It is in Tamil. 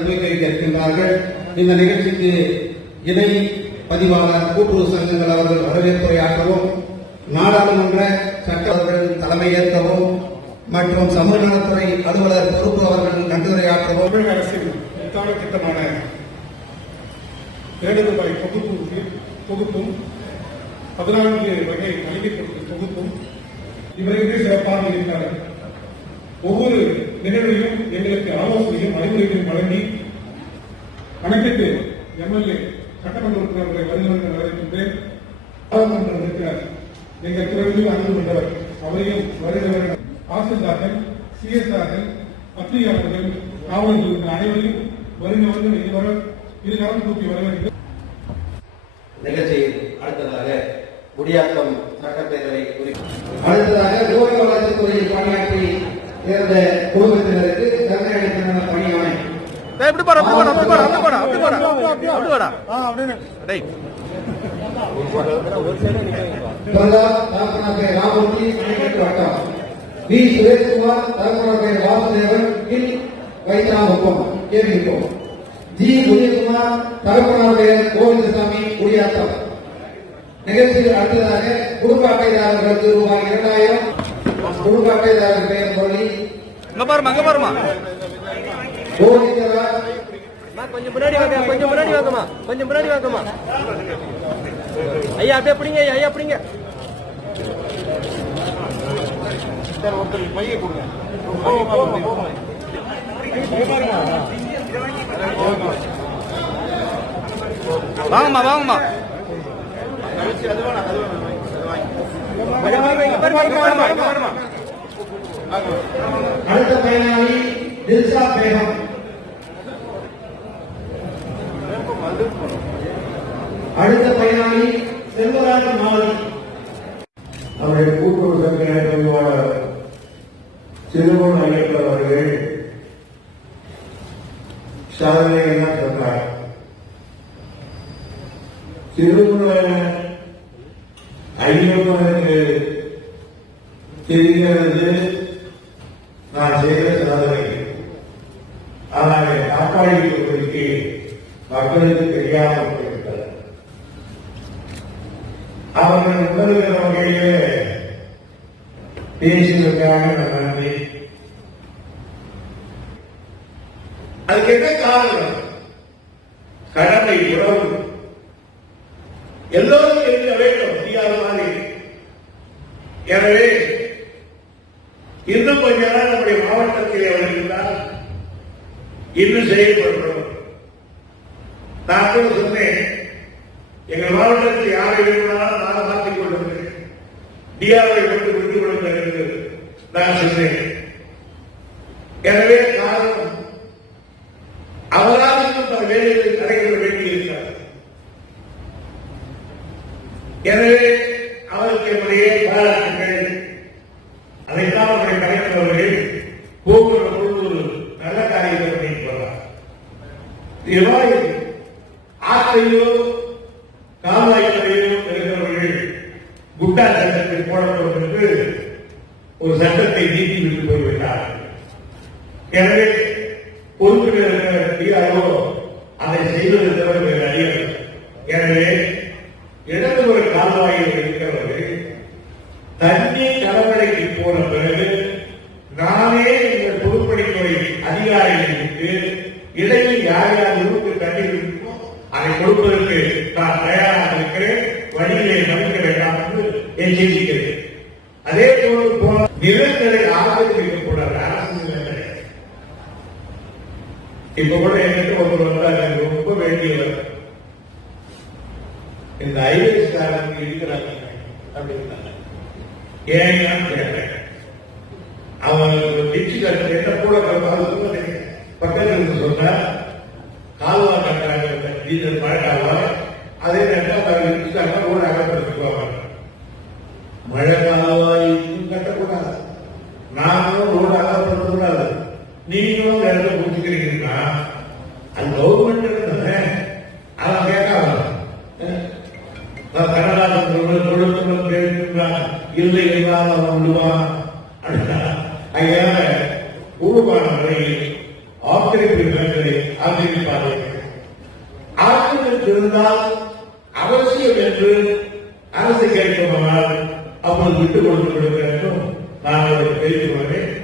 துவக்கி வைக்க இருக்கின்றார்கள் இந்த நிகழ்ச்சிக்கு இணை பதிவாளர் கூட்டுறவு சங்கங்கள் அவர்கள் வரவேற்புரையாற்றவும் நாடாளுமன்ற சட்ட அவர்கள் தலைமையேற்கவும் மற்றும் சமூக நலத்துறை அலுவலர் பொறுப்பு அவர்கள் நன்றியுரையாற்றவும் தமிழக அரசின் முத்தான திட்டமான ஏழு ரூபாய் தொகுப்பு தொகுப்பும் பதினான்கு வகை மளிகை பொருட்கள் தொகுப்பும் இவரையுமே சிறப்பாக இருக்கிறார்கள் ஒவ்வொரு நிகழ்வையும் எங்களுக்கு ஆலோசனையும் அறிவுரைகளையும் வழங்கி கணக்கிட்டு எம்எல்ஏ சட்டமன்ற உறுப்பினர்களை வருகிறவர்கள் வரவேற்கின்றேன். பாராளுமன்றம் இருக்கிறார் எங்கள் துறையில் அன்பு கொண்டவர் அவரையும் வருகிறவர்கள் தாசில்தார்கள் சிஎஸ்ஆர்கள் பத்திரிகையாளர்கள் காவல்துறை அனைவரையும் வருகிறவர்கள் இதுவரை இருகாலம் தூக்கி வரவேற்கிறேன். நிகழ்ச்சியில் அடுத்ததாக குடியாத்தம் சட்டப்பேரவை குறிப்பு அடுத்ததாக ஊரக வளர்ச்சித்துறையில் பணியாற்றி சேர்ந்த குடும்பத்தினருக்கு அளித்த பணியாமை டேய் இப்படி போடா அப்படி போடா அப்படி போடா அப்படி போடா அப்படி போடா. அப்படி போடா டேய். ராமூர்த்தி வட்டம். சுரேஷ்குமார் வாசுதேவன் கில் ஜி. உதயகுமார் தகப்பனாபே கோவிந்தசாமி குடியாத்தம். நிகழ்ச்சியில் அடுத்ததாக குடும்ப அட்டைதாரர்களுக்கு ரூபாய் இரண்டாயிரம். குடும்ப அட்டைதாரர் பெயர் சொல்லி இங்க பாருமா பாருமா கொஞ்சம் முன்னாடி வாங்க கொஞ்சம் முன்னாடி வாங்கம்மா கொஞ்சம் முன்னாடி வாங்கம்மா. ஐயா அப்படியே பிடிங்க ஐயா ஐயா பிடிங்க. வாங்கம்மா வாங்கம்மா. அடுத்த பயனாளி தில்சா பேகம் அடுத்த பயனாளி செல்வராஜ் மாலி அவருடைய கூட்டுறவு சங்க பதிவாளர் சிறுவன் ஐயப்பர் அவர்கள் சாதனை சொன்னார். சிறுவன் ஐயப்பனுக்கு தெரிகிறது நான் செய்த சாதனை ஆனால் என் காப்பாளி தொகுதிக்கு மக்களுக்கு தெரியாமல் போயிருக்கிறது அவர்கள் உணர்கிற வகையிலே பேசியதற்காக நான் நன்றி அதுக்கு என்ன காரணம் கடமை உறவு எல்லோரும் இருக்க வேண்டும். முடியாத மாதிரி எனவே இன்னும் கொஞ்ச நாள் நம்முடைய மாவட்டத்தில் அவர் இருந்தால் இன்னும் செயல்படுகிறோம் நான் கூட சொன்னேன் எங்கள் மாவட்டத்தில் யாரை வேணுமானாலும் நான் மாற்றிக் கொள்ளுங்கள் டிஆர்ஐ கொண்டு விட்டு கொள்ளுங்கள் என்று நான் சொன்னேன். எனவே காரணம் அவரால் இன்னும் பல வேலைகளை எனவே அவருக்கு என்னுடைய பாராட்டுகள் அதைத்தான் அவருடைய கலைஞர் அவர்கள் போகிற பொழுது நல்ல காரியத்தை பண்ணிட்டு எவ்வாறு ஆற்றையோ கால்வாய்களையோ இருக்கிறவர்கள் குட்டா சட்டத்தில் போடப்படுவதற்கு ஒரு சட்டத்தை நீக்கி விட்டு போய்விட்டார் எனவே பொறுப்பில் இருக்கிற டிஆர்ஓ அதை செய்வது தவிர வேறு அறியவில்லை எனவே கால்வாயில் இருக்கிறவர்கள் தண்ணீர் கடற்கரைக்கு போன பிறகு நானே இந்த பொதுப்பணித்துறை அதிகாரிகளுக்கு இடையில் யார் யார் ஊருக்கு தண்ணீர் இருக்கோ அதை கொடுப்பதற்கு நான் தயாராக இருக்கிறேன். வழியிலே நமக்க வேண்டாம் என்று எச்சரிக்கிறேன் அதே போல போன நிலங்களை ஆதரிக்கக்கூடாது அரசு நிலங்களை இப்ப கூட என்கிட்ட ஒருவர் வந்தார். எனக்கு ரொம்ப வேண்டியவர். இந்த ஐஏஎஸ் காரங்க இருக்கிறாங்க அப்படின்னாங்க ஏன் கேட்டேன்? அவன் டிச்சு கட்டுற என்ன கூட பார்த்து பக்கத்தில் இருந்து சொன்னா கால்வா கட்டுறாங்க டீசல் மழை கால்வாய் அதே நேரத்தில் அவங்க இடிச்சாங்க ரோடு அகப்படுத்திக்குவாங்க மழை இல்லை என்றால் அவன் விடுவான் ஐயா உருவான முறையில் ஆக்கிரமிப்பு ஆக்கிரமிப்பார்கள் ஆக்கிரமிப்பு இருந்தால் அவசியம் என்று அரசு கேட்குமானால் அப்போது விட்டுக் கொடுத்து வேண்டும். நான் அவருக்கு தெரிவித்து வருகிறேன்